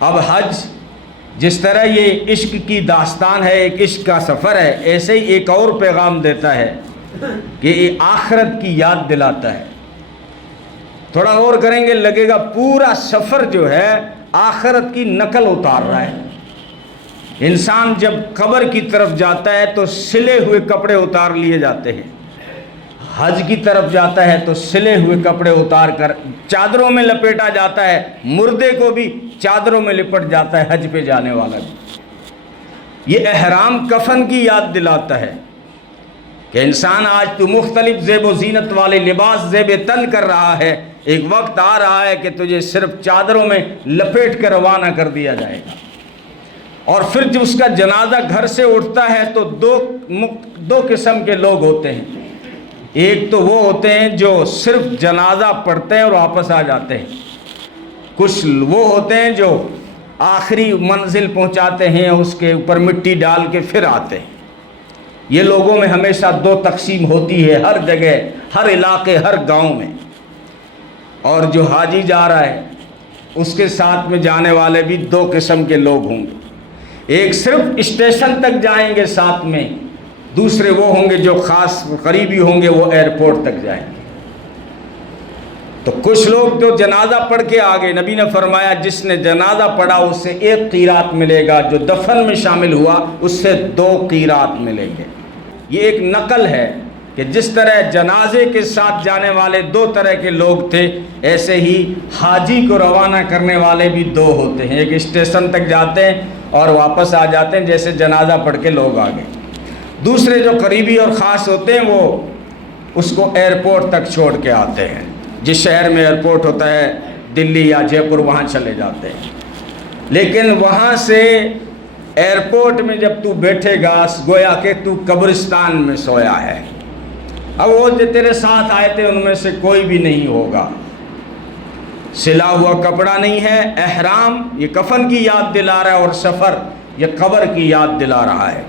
اب حج جس طرح یہ عشق کی داستان ہے، ایک عشق کا سفر ہے، ایسے ہی ایک اور پیغام دیتا ہے کہ یہ آخرت کی یاد دلاتا ہے۔ تھوڑا غور کریں گے لگے گا پورا سفر جو ہے آخرت کی نقل اتار رہا ہے۔ انسان جب قبر کی طرف جاتا ہے تو سلے ہوئے کپڑے اتار لیے جاتے ہیں، حج کی طرف جاتا ہے تو سلے ہوئے کپڑے اتار کر چادروں میں لپیٹا جاتا ہے، مردے کو بھی چادروں میں لپٹ جاتا ہے حج پہ جانے والا بھی۔ یہ احرام کفن کی یاد دلاتا ہے کہ انسان آج تو مختلف زیب و زینت والے لباس زیب تن کر رہا ہے، ایک وقت آ رہا ہے کہ تجھے صرف چادروں میں لپیٹ کر روانہ کر دیا جائے گا۔ اور پھر جب اس کا جنازہ گھر سے اٹھتا ہے تو دو قسم کے لوگ ہوتے ہیں۔ ایک تو وہ ہوتے ہیں جو صرف جنازہ پڑھتے ہیں اور واپس آ جاتے ہیں، کچھ وہ ہوتے ہیں جو آخری منزل پہنچاتے ہیں، اس کے اوپر مٹی ڈال کے پھر آتے ہیں۔ یہ لوگوں میں ہمیشہ دو تقسیم ہوتی ہے، ہر جگہ، ہر علاقے، ہر گاؤں میں۔ اور جو حاجی جا رہا ہے اس کے ساتھ میں جانے والے بھی دو قسم کے لوگ ہوں گے، ایک صرف اسٹیشن تک جائیں گے ساتھ میں، دوسرے وہ ہوں گے جو خاص قریبی ہوں گے، وہ ایئرپورٹ تک جائیں گے۔ تو کچھ لوگ جو جنازہ پڑھ کے آگے، نبی نے فرمایا جس نے جنازہ پڑھا اس سے 1 قیرات ملے گا، جو دفن میں شامل ہوا اس سے 2 قیرات ملیں گے۔ یہ ایک نقل ہے کہ جس طرح جنازے کے ساتھ جانے والے 2 طرح کے لوگ تھے، ایسے ہی حاجی کو روانہ کرنے والے بھی 2 ہوتے ہیں، ایک اسٹیشن تک جاتے ہیں اور واپس آ جاتے ہیں جیسے جنازہ پڑھ کے لوگ آ گئے۔ دوسرے جو قریبی اور خاص ہوتے ہیں وہ اس کو ایئرپورٹ تک چھوڑ کے آتے ہیں، جس شہر میں ایئرپورٹ ہوتا ہے دلی یا جے پور، وہاں چلے جاتے ہیں۔ لیکن وہاں سے ایئرپورٹ میں جب تو بیٹھے گا گویا کہ تو قبرستان میں سویا ہے۔ اب وہ جو تیرے ساتھ آئے تھے ان میں سے کوئی بھی نہیں ہوگا، سلا ہوا کپڑا نہیں ہے۔ احرام یہ کفن کی یاد دلا رہا ہے اور سفر یہ قبر کی یاد دلا رہا ہے۔